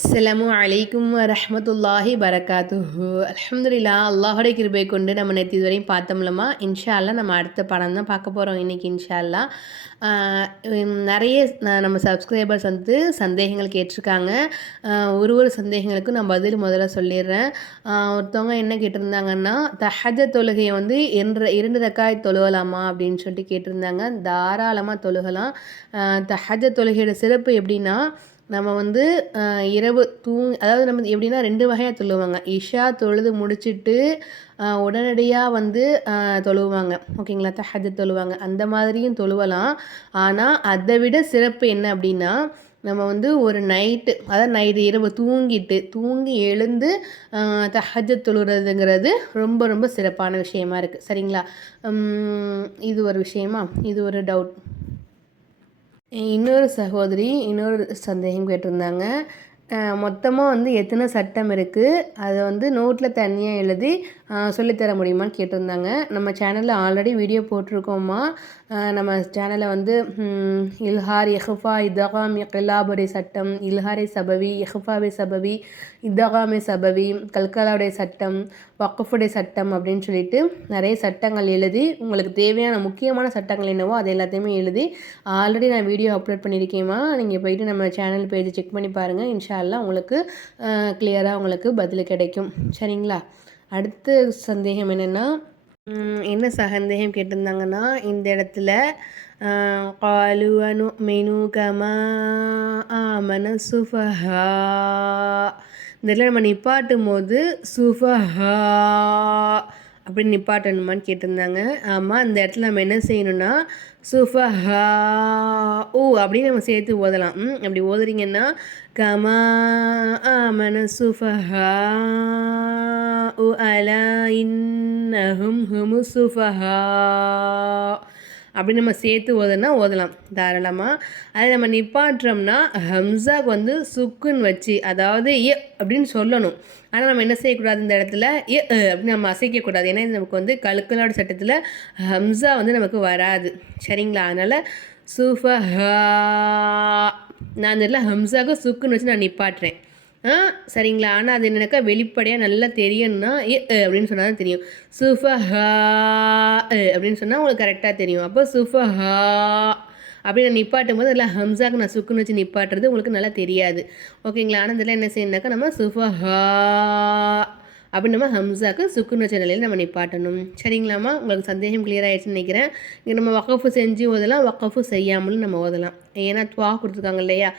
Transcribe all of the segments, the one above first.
அஸ்லாம் அலைக்கும் ரஹமத்துல்லாஹி பரகாத்து அலமதுல்லா அல்லாஹோடைய கிருபை கொண்டு நம்ம நேற்று இதுவரையும் பார்த்தோம்லமா இன்ஷால்லா நம்ம அடுத்த படம் தான் பார்க்க போகிறோம் இன்றைக்கி இன்ஷா நிறைய நம்ம சப்ஸ்கிரைபர்ஸ் வந்து சந்தேகங்கள் கேட்டிருக்காங்க ஒரு ஒரு சந்தேகங்களுக்கும் நான் பதில் முதல்ல சொல்லிடுறேன். ஒருத்தவங்க என்ன கேட்டிருந்தாங்கன்னா தஹஜ தொழுகையை வந்து இரண்டு இரண்டு ரக்காய் தொழுகலாமா அப்படின்னு சொல்லிட்டு கேட்டிருந்தாங்க. தாராளமாக தொழுகலாம். தஹஜ தொழுகையோட சிறப்பு எப்படின்னா நம்ம வந்து இரவு தூ அதாவது நம்ம எப்படின்னா ரெண்டு வகையாக தொழுவாங்க. இஷா தொழுது முடிச்சுட்டு உடனடியாக வந்து தொழுவாங்க. ஓகேங்களா? தஹஜ் தொழுவாங்க. அந்த மாதிரியும் தொழுவலாம். ஆனால் அதை விட சிறப்பு என்ன அப்படின்னா நம்ம வந்து ஒரு நைட்டு அதாவது நைட்டு இரவு தூங்கிட்டு தூங்கி எழுந்து தஹஜ தொழுறதுங்கிறது ரொம்ப ரொம்ப சிறப்பான விஷயமா இருக்குது சரிங்களா? இது ஒரு விஷயமா? இது ஒரு டவுட் இன்னொரு சகோதரி இன்னொரு சந்தேகம் கேட்டிருந்தாங்க. மொத்தமாக வந்து எத்தனை சட்டம் இருக்குது அதை வந்து நோட்டில் தனியாக எழுதி சொல்லித்தர முடியுமான்னு கேட்டிருந்தாங்க. நம்ம சேனலில் ஆல்ரெடி வீடியோ போட்டிருக்கோமா? நம்ம சேனலில் வந்து இல்ஹார் எஹ்ஃபா இதகாம் கிலாபுடைய சட்டம் இல்ஹாரை சபவி எஹ்ஃபாவை சபவி இதகாமே சபவி கல்கலாவுடைய சட்டம் வக்கஃபுடைய சட்டம் அப்படின்னு சொல்லிட்டு நிறைய சட்டங்கள் எழுதி உங்களுக்கு தேவையான முக்கியமான சட்டங்கள் என்னவோ அது எல்லாத்தையுமே எழுதி ஆல்ரெடி நான் வீடியோ அப்லோட் பண்ணியிருக்கேம்மா. நீங்கள் போயிட்டு நம்ம சேனல் பேஜ் செக் பண்ணி பாருங்கள் இன்ஷால்லாம் உங்களுக்கு கிளியராக உங்களுக்கு பதில் கிடைக்கும். சரிங்களா? அடுத்த சந்தேகம் என்னென்னா என்ன சந்தேகம் கேட்டிருந்தாங்கன்னா இந்த இடத்துல காலுவனு மெனு கமா ஆமன சுஃபஹா இந்த இடத்துல நம்ம நிப்பாட்டும் போது சுஃபஹா அப்படின்னு நிப்பாட்டணுமான்னு கேட்டிருந்தாங்க. ஆமாம் அந்த இடத்துல நம்ம என்ன செய்யணும்னா சுஃபஹா ஊ அப்படின்னு நம்ம சேர்த்து ஓதலாம். ம், அப்படி ஓதுறீங்கன்னா கமா ஆமன சுஃபஹா உ அலா இன்னஹும் ஹுமு சுஃபஹா. அப்படி நம்ம சேர்த்து ஓதுனா ஓதலாம் தாராளமாக அதை நம்ம நிப்பாட்டுறோம்னா ஹம்சாக்கு வந்து சுக்குன்னு வச்சு அதாவது ஏ அப்படின்னு சொல்லணும். ஆனால் நம்ம என்ன செய்யக்கூடாது இந்த இடத்துல? ஏ அப்படின்னு நம்ம அசைக்கக்கூடாது. ஏன்னா இது நமக்கு வந்து கழுக்கலோட சட்டத்தில் ஹம்சா வந்து நமக்கு வராது. சரிங்களா? அதனால் சுஃபஹா நான் அந்த இடத்துல ஹம்சாக்கு சுக்குன்னு வச்சு நான் நிப்பாட்டுறேன். சரிங்களா? ஆனால் அது என்னக்கா வெளிப்படையாக நல்லா தெரியும்னா எ அப்படின்னு சொன்னால் தான் தெரியும். சுஃபஹா அப்படின்னு சொன்னால் உங்களுக்கு கரெக்டாக தெரியும். அப்போ சுஃபஹா அப்படி நான் நிப்பாட்டும் போது அதில் ஹம்சாக்கு நான் சுக்குன்னு வச்சு நிப்பாட்டுறது உங்களுக்கு நல்லா தெரியாது. ஓகேங்களா? ஆனால் இதெல்லாம் என்ன செய்யணுனாக்கா நம்ம சுஃபஹா அப்படி நம்ம ஹம்சாக்கு சுக்குன்னு வச்ச நிலையில் நம்ம நிப்பாட்டணும். சரிங்களாம்மா? உங்களுக்கு சந்தேகம் கிளியர் ஆகிடுச்சுன்னு நினைக்கிறேன். இங்கே நம்ம வக்கஃபு செஞ்சு ஓதலாம் வக்கஃபு செய்யாமலும் நம்ம ஓதலாம். ஏன்னா துவா கொடுத்துருக்காங்க இல்லையா?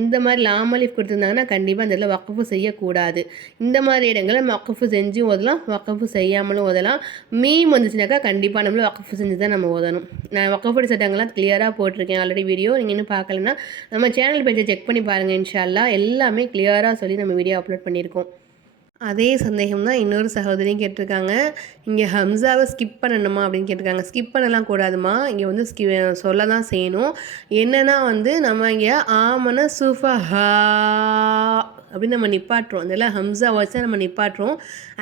இந்த மாதிரி லாமலிஃப் கொடுத்துருந்தாங்கன்னா கண்டிப்பாக அந்த இடத்துல வக்கஃபு செய்யக்கூடாது. இந்த மாதிரி இடங்களில் நம்ம வக்கஃபு செஞ்சு ஓதலாம் வக்கஃபு செய்யாமலும் ஓதலாம். மீம் வந்துச்சுனாக்கா கண்டிப்பாக நம்மளும் வக்கஃபு செஞ்சு தான் நம்ம ஓதணும். நான் வக்கஃபுடைய சட்டங்கள்லாம் கிளியராக போட்டிருக்கேன் ஆல்ரெடி வீடியோ நீங்கள் இன்னும் பார்க்கலன்னா நம்ம சேனல் பேஜை செக் பண்ணி பாருங்கள் இன்ஷால்லா எல்லாமே கிளியராக சொல்லி நம்ம வீடியோ அப்லோட் பண்ணியிருக்கோம். அதே சந்தேகம் தான் இன்னொரு சகோதரியும் கேட்டிருக்காங்க. இங்கே ஹம்சாவை ஸ்கிப் பண்ணணுமா அப்படின்னு கேட்டிருக்காங்க. ஸ்கிப் பண்ணலாம் கூடாதுமா. இங்கே வந்து ஸ்கி சொல்ல தான் செய்யணும். என்னென்னா வந்து நம்ம இங்கே ஆமன சுஃபஹா அப்படின்னு நம்ம நிப்பாட்டுறோம். அதெல்லாம் ஹம்சா வச்சு நம்ம நிப்பாட்டுறோம்.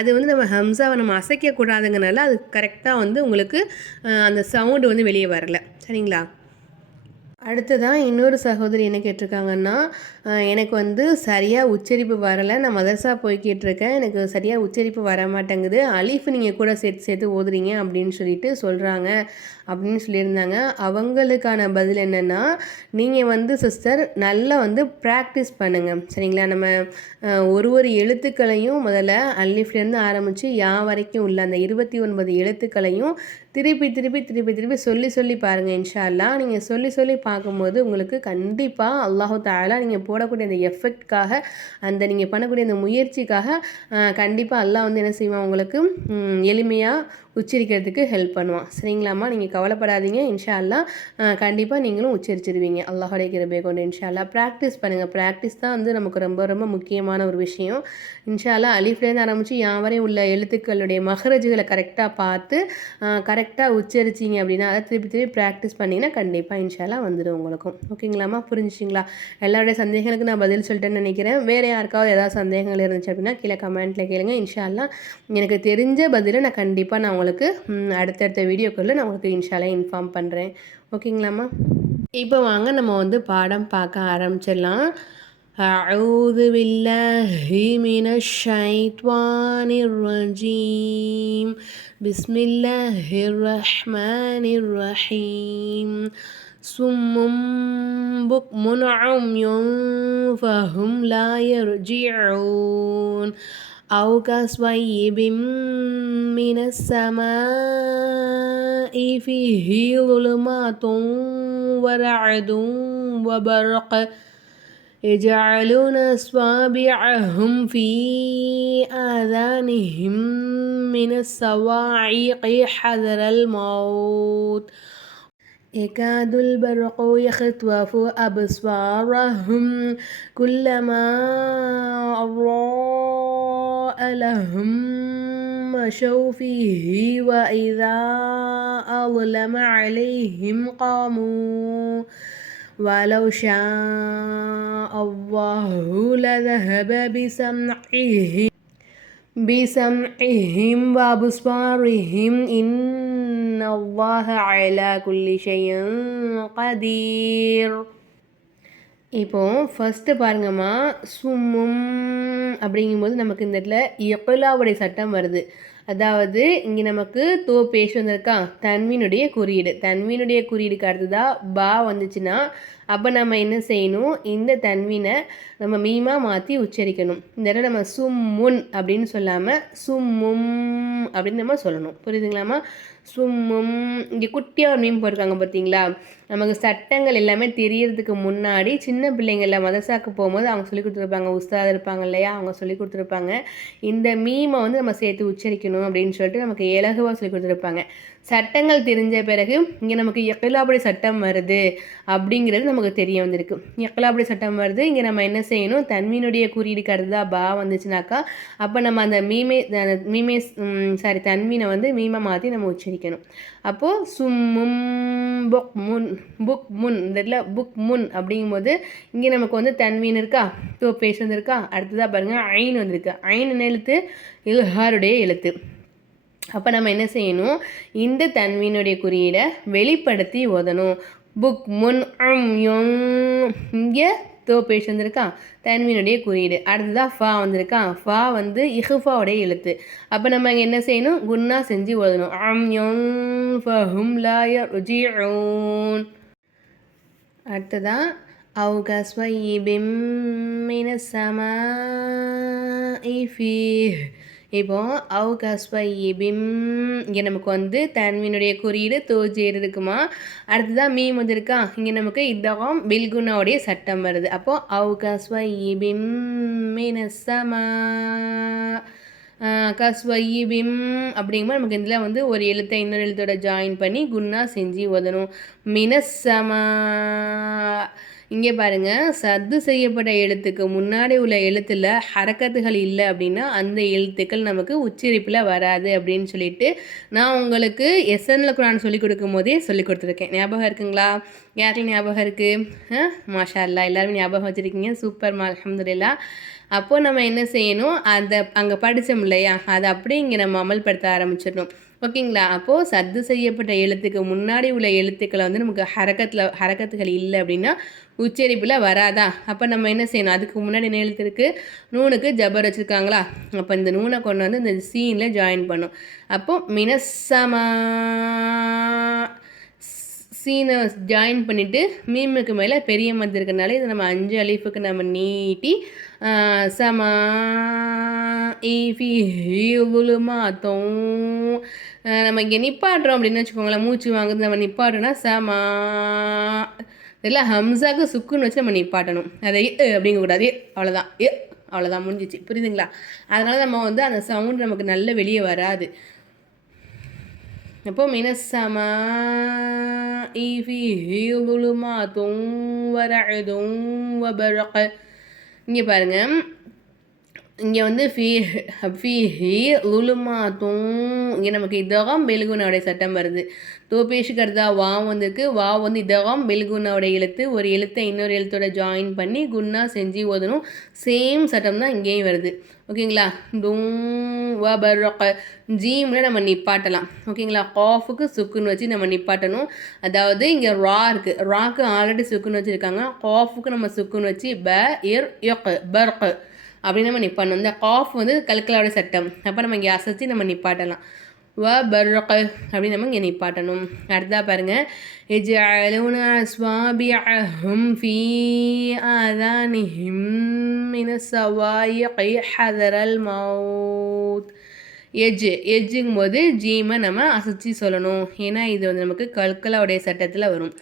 அது வந்து நம்ம ஹம்சாவை நம்ம அசைக்கக்கூடாதுங்கனால அது கரெக்டாக வந்து உங்களுக்கு அந்த சவுண்டு வந்து வெளியே வரல. சரிங்களா? அடுத்ததான் இன்னொரு சகோதரி என்ன கேட்டிருக்காங்கன்னா எனக்கு வந்து சரியாக உச்சரிப்பு வரலை. நான் மதர்சா போய் கேட்டிருக்கேன் எனக்கு சரியாக உச்சரிப்பு வர மாட்டேங்குது அலீஃப் நீங்கள் கூட சேர்த்து சேர்த்து ஓதுறீங்க அப்படின்னு சொல்லிட்டு சொல்கிறாங்க அப்படின்னு சொல்லியிருந்தாங்க. அவங்களுக்கான பதில் என்னென்னா நீங்கள் வந்து சிஸ்டர் நல்லா வந்து ப்ராக்டிஸ் பண்ணுங்கள் சரிங்களா? நம்ம ஒரு ஒரு எழுத்துக்களையும் முதல்ல அல்லிஃப்லேருந்து ஆரம்பித்து யா வரைக்கும் உள்ள அந்த இருபத்தி ஒன்பது எழுத்துக்களையும் திருப்பி திருப்பி திருப்பி திருப்பி சொல்லி சொல்லி பாருங்கள் இன்ஷா நீங்கள் சொல்லி சொல்லி பார்க்கும்போது உங்களுக்கு கண்டிப்பாக அல்லாஹு தாலா நீங்கள் போடக்கூடிய அந்த எஃபெக்ட்காக அந்த நீங்கள் பண்ணக்கூடிய அந்த முயற்சிக்காக கண்டிப்பாக அல்லாஹ் வந்து என்ன செய்வான் உங்களுக்கு? எளிமையாக உச்சரிக்கிறதுக்கு ஹெல்ப் பண்ணுவான். சரிங்களாம்மா? நீங்கள் கவலைப்படாதீங்க. இன்ஷா கண்டிப்பாக நீங்களும் உச்சரிச்சிருவீங்க. அல்லாஹோடைய கிருபை கொண்டு இன்ஷா ப்ராக்டிஸ் பண்ணுங்கள் ப்ராக்டிஸ் தான் வந்து நமக்கு ரொம்ப ரொம்ப முக்கியமான ஒரு விஷயம். இன்ஷா அல்லாஹ் அலிஃப்லேருந்து ஆரம்பித்து யாவரையும் உள்ள எழுத்துக்களுடைய மகரஜுகளை கரெக்டாக பார்த்து கரெக்டாக உச்சரிச்சிங்க அப்படின்னா அதை திருப்பி திருப்பி ப்ராக்டிஸ் பண்ணிங்கன்னா கண்டிப்பாக இன்ஷால்லாம் வந்துடும் உங்களுக்கும். ஓகேங்களாம்மா? புரிஞ்சுச்சிங்களா? எல்லாருடைய சந்தேகங்களுக்கு நான் பதில் சொல்லிட்டேன்னு நினைக்கிறேன். வேறு யாருக்காவது ஏதாவது சந்தேகங்கள் இருந்துச்சு அப்படின்னா கீழே கமெண்ட்டில் கேளுங்க. இன்ஷால்லா எனக்கு தெரிஞ்ச பதிலை நான் கண்டிப்பாக நான் உங்களுக்கு ம், அடுத்தடுத்த வீடியோக்குள்ளே நான் உங்களுக்கு இன்ஷால்லா இன்ஃபார்ம் பண்ணுறேன் ஓகேங்களாம்மா இப்போ வாங்க நம்ம வந்து பாடம் பார்க்க ஆரம்பிச்சிடலாம் أعوذ بالله من الشيطان الرجيم بسم الله الرحمن الرحيم صم بكم عمي فهم لا يرجعون أو كصيب من السماء فيه ظلمات ورعد وبرق. يجعلون أصابعهم في آذانهم من الصواعق حذر الموت. يكاد البرق يخطف أبصارهم كلما أضاء لهم مشوا فيه وإذا أظلم عليهم قاموا ولو شاء الله لذهب بسمعهم بسمعهم وأبصارهم. إن الله على كل شيء قدير. இப்போ ஃபஸ்ட்டு பாருங்கம்மா சும்மும் அப்படிங்கும்போது நமக்கு இந்த இடத்துல எப்பலாவுடைய சட்டம் வருது. அதாவது இங்கே நமக்கு தோ பேஷ் வந்திருக்கா தன்மீனுடைய குறியீடு. தன்மீனுடைய குறியீடுக்கு அடுத்ததாக பா வந்துச்சுன்னா அப்போ நம்ம என்ன செய்யணும்? இந்த தன்வீனை நம்ம மீமா மாற்றி உச்சரிக்கணும். இந்த இடம் நம்ம சும்முன் அப்படின்னு சொல்லாமல் சும்மும் அப்படின்னு நம்ம சொல்லணும். புரியுதுங்களாமா சும்மும் இங்கே குட்டியாக ஒரு மீன் போட்டிருக்காங்க பார்த்தீங்களா நமக்கு சட்டங்கள் எல்லாமே தெரியறதுக்கு முன்னாடி சின்ன பிள்ளைங்களில் மதசாக்கு போகும்போது அவங்க சொல்லி கொடுத்துருப்பாங்க. உஸ்தாது இருப்பாங்க இல்லையா? அவங்க சொல்லி கொடுத்துருப்பாங்க. இந்த மீமை வந்து நம்ம சேர்த்து உச்சரிக்கணும் அப்படின்னு சொல்லிட்டு நமக்கு இலகுவாக சொல்லி கொடுத்துருப்பாங்க. சட்டங்கள் தெரிஞ்ச பிறகு இங்கே நமக்கு எக்கலாபடி சட்டம் வருது அப்படிங்கிறது நமக்கு தெரிய வந்திருக்கு. எக்கலாபடி சட்டம் வருது. இங்கே நம்ம என்ன செய்யணும்? தன்மீனுடைய குறியீடு கருதா பா வந்துச்சுனாக்கா அப்போ நம்ம அந்த மீமே மீமே சாரி தன்மீனை வந்து மீமை மாற்றி நம்ம உச்சரிக்கணும் அப்போது சும்மும் புக் முன் புக் முன் இந்த இடத்துல புக் முன் அப்படிங்கும்போது இங்கே நமக்கு வந்து தன்மீன் இருக்கா? டூ பேஸ் வந்துருக்கா அடுத்ததாக பாருங்கள் ஐன் வந்திருக்கு. ஐன் எழுத்து? இல்ஹாருடைய எழுத்து. அப்போ நம்ம என்ன செய்யணும்? இந்த தன்வீனுடைய குறியீடை வெளிப்படுத்தி ஓதணும். புக் முன் இங்கே தோ பேஷ் வந்திருக்கா தன்வீனுடைய குறியீடு அடுத்ததாக ஃபா வந்திருக்கா ஃபா வந்து இஹுஃபாவுடைய எழுத்து அப்போ நம்ம இங்கே என்ன செய்யணும் குன்னா செஞ்சு ஓதணும் அம் யோங் ஃபஹும் லாய ருஜிஊன் அடுத்ததான் أو كصيب من السماء فيه இப்போ அவு பிம் இங்கே நமக்கு வந்து தன்வினுடைய குறியீடு தோஜேர் இருக்குமா அடுத்ததான் மீ வந்திருக்கா இங்கே நமக்கு இதகம் பில்குனாவுடைய சட்டம் வருது. அப்போது அவு கஸ்வையிபிம் மினசமா கஸ்வையிபிம் அப்படிங்கும்போது நமக்கு இதில் வந்து ஒரு எழுத்தை இன்னொரு எழுத்தோட ஜாயின் பண்ணி குன்னா செஞ்சு உதணும் மினசமா இங்கே பாருங்கள் சத்து செய்யப்பட்ட எழுத்துக்கு முன்னாடி உள்ள எழுத்தில் ஹரக்கத்துகள் இல்லை அப்படின்னா அந்த எழுத்துக்கள் நமக்கு உச்சரிப்பில் வராது அப்படின்னு சொல்லிட்டு நான் உங்களுக்கு எஸ்என்ல குரான் சொல்லிக் கொடுக்கும் போதே சொல்லி கொடுத்துருக்கேன். ஞாபகம் இருக்குங்களா? யாருக்கு ஞாபகம் இருக்குது மாஷா அல்லா எல்லோரும் ஞாபகம் வச்சுருக்கீங்க. சூப்பர் மா அலமதுல்லா அப்போது நம்ம என்ன செய்யணும்? அதை அங்கே படித்தோம் இல்லையா? அதை அப்படியே இங்கே நம்ம அமல்படுத்த ஆரம்பிச்சிடணும். ஓகேங்களா? அப்போது சத்து செய்யப்பட்ட எழுத்துக்கு முன்னாடி உள்ள எழுத்துக்களை வந்து நமக்கு ஹரக்கத்தில் ஹரக்கத்துகள் இல்லை அப்படின்னா உச்சரிப்பில் வராதா? அப்போ நம்ம என்ன செய்யணும்? அதுக்கு முன்னாடி என்ன எழுத்து இருக்குது நூனுக்கு ஜபர் வச்சுருக்காங்களா? அப்போ இந்த நூனை கொண்டு வந்து இந்த சீனில் ஜாயின் பண்ணும். அப்போது மினசமா சீனை ஜாயின் பண்ணிவிட்டு மீமுக்கு மேலே பெரிய மத்து இருக்கனால இதை நம்ம அஞ்சு அலிஃபுக்கு நம்ம நீட்டி சமா ஈஃபி மாத்தோம் நம்ம இங்கே நிப்பாட்டுறோம் அப்படின்னு வச்சுக்கோங்களேன் மூச்சு வாங்குறது நம்ம நிப்பாட்டோன்னா சமா இதெல்லாம் ஹம்சாக்கு சுக்குன்னு வச்சு நம்ம நிப்பாட்டணும். அதை அப்படிங்கக்கூடாது. அவ்வளோதான் ஏ அவ்வளோதான் முடிஞ்சிச்சு. புரியுதுங்களா? அதனால் நம்ம வந்து அந்த சவுண்ட் நமக்கு நல்ல வெளியே வராது. அப்போ மினசமா வர வபரக இங்கே பாருங்கள் இங்கே வந்து ஃபீ ஃபீஹி உலுமாத்தும் இங்கே நமக்கு இதகம் பெலுகுனாவுடைய சட்டம் வருது. தோபேஷு கருதா வா வந்துருக்கு. வா வந்து இதகம் பெலுகுனாவுடைய எழுத்து. ஒரு எழுத்தை இன்னொரு எழுத்தோட ஜாயின் பண்ணி குன்னா செஞ்சு ஓதணும். சேம் சட்டம் தான் இங்கேயும் வருது. ஓகேங்களா? தும் வ பர்ரொக்க ஜீமில் நம்ம நிப்பாட்டலாம். ஓகேங்களா? காஃபுக்கு சுக்குன்னு வச்சு நம்ம நிப்பாட்டணும். அதாவது இங்கே ரா இருக்குது ராக்கு ஆல்ரெடி சுக்குன்னு வச்சுருக்காங்க. காஃபுக்கு நம்ம சுக்குன்னு வச்சு ப இர் யொக்கு பர்க் அப்படின்னு நம்ம நிப்பாட்டணும். இந்த காஃப் வந்து கல்கலாவோட சட்டம். அப்போ நம்ம இங்கே அசைச்சு நம்ம நிப்பாட்டலாம். வ பர்ரக அப்படின்னு நம்ம இங்கே நிப்பாட்டணும். அடுத்தா பாருங்கள் எஜ் அலுனா ஸ்வாபியும் ஃபீ அதானிஹிம் மின கை ஹதரல் மவுத் எஜ்ஜு எஜ்ஜுங்கும் போது ஜீமை நம்ம அசைச்சி சொல்லணும். ஏன்னா இது வந்து நமக்கு கல்கலாவுடைய சட்டத்தில் வரும்.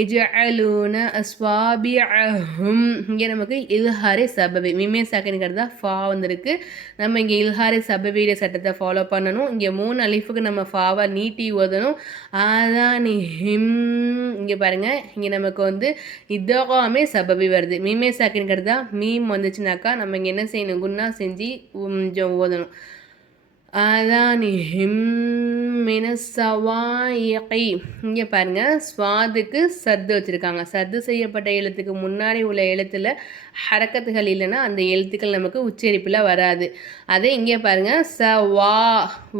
எஜ் அலூன அஸ்வாபி அஹும் இங்கே நமக்கு இல்ஹாரே சபவி மிமே சாக்கனுங்கிறது தான் ஃபா வந்திருக்கு. நம்ம இங்கே இல்ஹாரே சபவியுடைய சட்டத்தை ஃபாலோ பண்ணணும். இங்கே மூணு அலிஃபுக்கு நம்ம ஃபாவை நீட்டி ஓதணும். அதான் ஹிம் இங்கே பாருங்கள் இங்கே நமக்கு வந்து இதோகாமே சபவி வருது. மிமே சாக்கின்கிறது தான் மீம் வந்துச்சுனாக்கா நம்ம இங்கே என்ன செய்யணும்? குன்னா செஞ்சு ஓதணும். ஆதானிஹிம் மினசவாயிகை. இங்கே பாருங்கள் ஸ்வாதுக்கு சர்து வச்சுருக்காங்க. சத்து செய்யப்பட்ட எழுத்துக்கு முன்னாடி உள்ள எழுத்தில் ஹரக்கத்துகள் இல்லைன்னா அந்த எழுத்துக்கள் நமக்கு உச்சரிப்பில் வராது. அதே இங்கே பாருங்கள் ச வா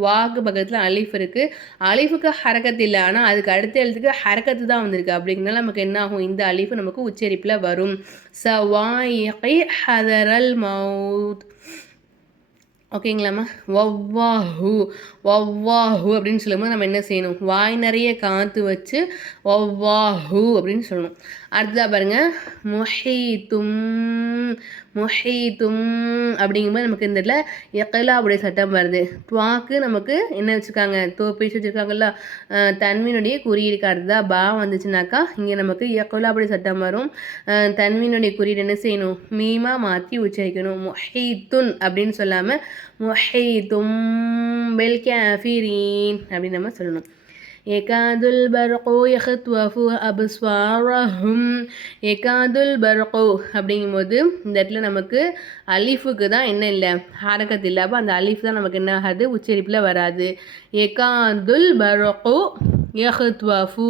வாக்கு பக்கத்தில் அலிஃப் இருக்குது அலிஃபுக்கு ஹரக்கத்து இல்லை ஆனால் அதுக்கு அடுத்த எழுத்துக்கு ஹரக்கத்து தான் வந்திருக்கு. அப்படிங்கிறனால நமக்கு என்ன ஆகும்? இந்த அலிஃபு நமக்கு உச்சரிப்பில் வரும். ச வாயிகை ஹதரல் மவுத் ஓகேங்களாம்மா ஒவ்வாஹு ஒவ்வாஹு அப்படின்னு சொல்லும்போது நம்ம என்ன செய்யணும்? வாய் நிறைய காற்று வச்சு ஒவ்வாஹு அப்படின்னு சொல்லணும். அடுத்ததாக பாருங்கள் தும் முஹீத்தும் அப்படிங்கும்போது நமக்கு இந்த இடத்துல எக்கலாவுடைய சட்டம் வருது. துவாக்கு நமக்கு என்ன வச்சுருக்காங்க? தோப்பிச்சு வச்சுருக்காங்கல்ல? தன்மீனுடைய குறியீடு காட்டுதா பா வந்துச்சுனாக்கா இங்கே நமக்கு எக்கலாவுடைய சட்டம் வரும். தன்மீனுடைய குறியீடு என்ன செய்யணும்? மீமா மாற்றி உச்சரிக்கணும். முஹீத்துன் அப்படின்னு சொல்லாமல் முஹீத்தும் பெல் கேஃபிரீன் அப்படின்னு நம்ம சொல்லணும். எகாதுல் பர்கோ யஹத்வஃபு அபஸ்வாரஹும் எகாதுல் பர்கோ அப்படிங்கும்போது இந்த இடத்துல நமக்கு அலிஃபுக்கு தான் என்ன இல்லை? ஹாரக்கத்து இல்லை. அப்போ அந்த அலிஃப் தான் நமக்கு என்ன ஆகாது? உச்சரிப்பில் வராது. எகாதுல் பர்கோ யஹத்வஃபு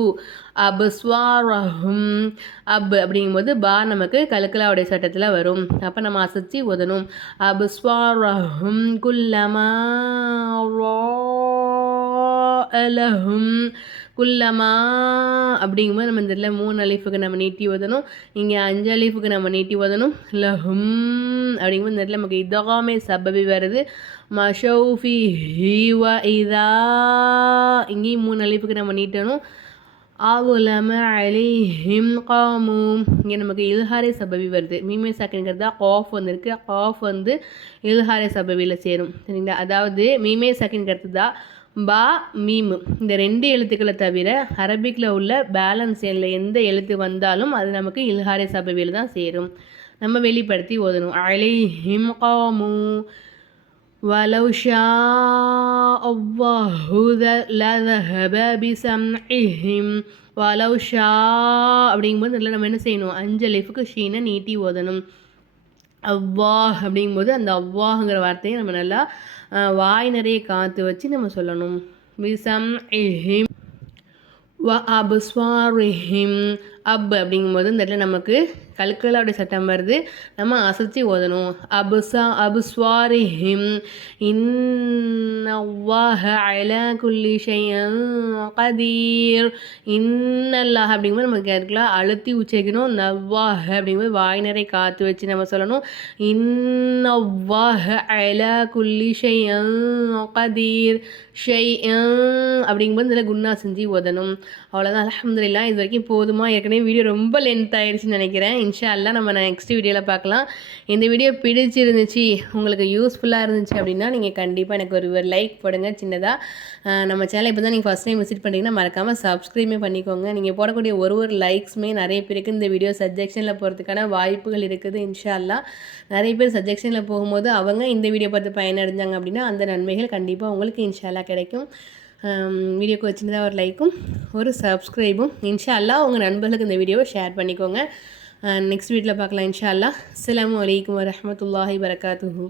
அபஸ்வாரஹும் அப் அப்படிங்கும்போது பா நமக்கு கலக்கலாவுடைய சட்டத்தில் வரும். அப்போ நம்ம அசைச்சி உதணும் அபஸ்வாரஹும் குல்லமா அலஹும் குல்லமா. அப்படிங்கும்போது நம்ம இந்த இடத்துல மூணு அலிஃபுக்கு நம்ம நீட்டி ஓதணும். இங்கே அஞ்சு அலிஃபுக்கு நம்ம நீட்டி ஓதணும். லஹும் அப்படிங்கும்போது இந்த இடத்துல நமக்கு இதகாமே சபபி வருது. மஷௌஃபி ஹீவா இதா. இங்கேயும் மூணு அலிஃபுக்கு நம்ம நீட்டணும். ஆகுலம அலிஹிம் காமும். இங்கே நமக்கு இல்ஹாரே சபவி வருது. மீமே தான் காஃப் வந்திருக்கு. காஃப் வந்து இல்ஹாரே சபவியில் சேரும். சரிங்களா? அதாவது மீமே சக்கின்கிறது தான் பா மீம். இந்த ரெண்டு எழுத்துக்களை தவிர அரபிக்கில் உள்ள பேலன்ஸ் எண்ணில் எந்த எழுத்து வந்தாலும் அது நமக்கு இல்ஹாரி சபவியில் தான் சேரும். நம்ம வெளிப்படுத்தி ஓதணும். அலை ஹிம் காமு வலௌஷா பிசம்இஹிம் வலௌஷா அப்படிங்கும்போது நல்லா நம்ம என்ன செய்யணும்? அஞ்சு லிஃபுக்கு ஷீனை நீட்டி ஓதணும். அவ்வாஹ் அப்படிங்கும்போது அந்த அவ்வாஹ்ங்கிற வார்த்தையை நம்ம நல்லா வாய் நிறைய காற்று வச்சு நம்ம சொல்லணும். விசம் இஹிம் வ அபுஸ்வாரிஹிம் அப் அப்படிங்கும்போது இந்த இடத்துல நமக்கு கல்கலாவுடைய சட்டம் வருது. நம்ம அசைச்சி ஓதணும். அபுசா அபுஸ்வாரிஹிம். இன்னவாஹ அல குல்லி ஷையன் கதீர். இன்னல்லாஹ் அப்படிங்கும்போது நமக்கு அதுக்குலாம் அழுத்தி உச்சரிக்கணும். நவ்வாஹ அப்படிங்கும்போது வாய் நிறை காற்று வச்சு நம்ம சொல்லணும். இன்னவாஹ அல குல்லி ஷையன் கதீர். ஷை அப்படிங்கும்போது இதில் குன்னா செஞ்சு ஓதணும். அவ்வளோதான் அலமதுல்லாம் இது வரைக்கும் போதுமா? ஏற்கனவே வீடியோ ரொம்ப லென்த் ஆயிடுச்சுன்னு நினைக்கிறேன். இன்ஷா நம்ம நெக்ஸ்ட் வீடியோவில் பார்க்கலாம். இந்த வீடியோ பிடிச்சிருந்துச்சு உங்களுக்கு யூஸ்ஃபுல்லாக இருந்துச்சு அப்படின்னா நீங்கள் கண்டிப்பாக எனக்கு ஒரு லைக் போடுங்க சின்னதாக நம்ம சேனல் இப்போ தான் நீங்கள் ஃபஸ்ட் டைம் விசிட் பண்ணிங்கன்னா மறக்காமல் சப்ஸ்கிரைபே பண்ணிக்கோங்க. நீங்கள் போடக்கூடிய ஒரு ஒரு லைக்ஸுமே நிறைய பேருக்கு இந்த வீடியோ சஜெக்ஷனில் போகிறதுக்கான வாய்ப்புகள் இருக்குது இன்ஷால்லா நிறைய பேர் சஜெக்ஷனில் போகும்போது அவங்க இந்த வீடியோ பார்த்து பயனடைஞ்சாங்க அப்படின்னா அந்த நன்மைகள் கண்டிப்பாக உங்களுக்கு இன்ஷால்லா கிடைக்கும். வீடியோக்கு வச்சுருந்தா ஒரு லைக்கும் ஒரு சப்ஸ்கிரைபும் இன்ஷால்லா உங்கள் நண்பர்களுக்கு இந்த வீடியோவை ஷேர் பண்ணிக்கோங்க. நெக்ஸ்ட் வீட்டில் பார்க்கலாம் இன்ஷால்லா. அலாம் வலைக்கம் வரமத்துல்லாஹி வரகாத்துஹூ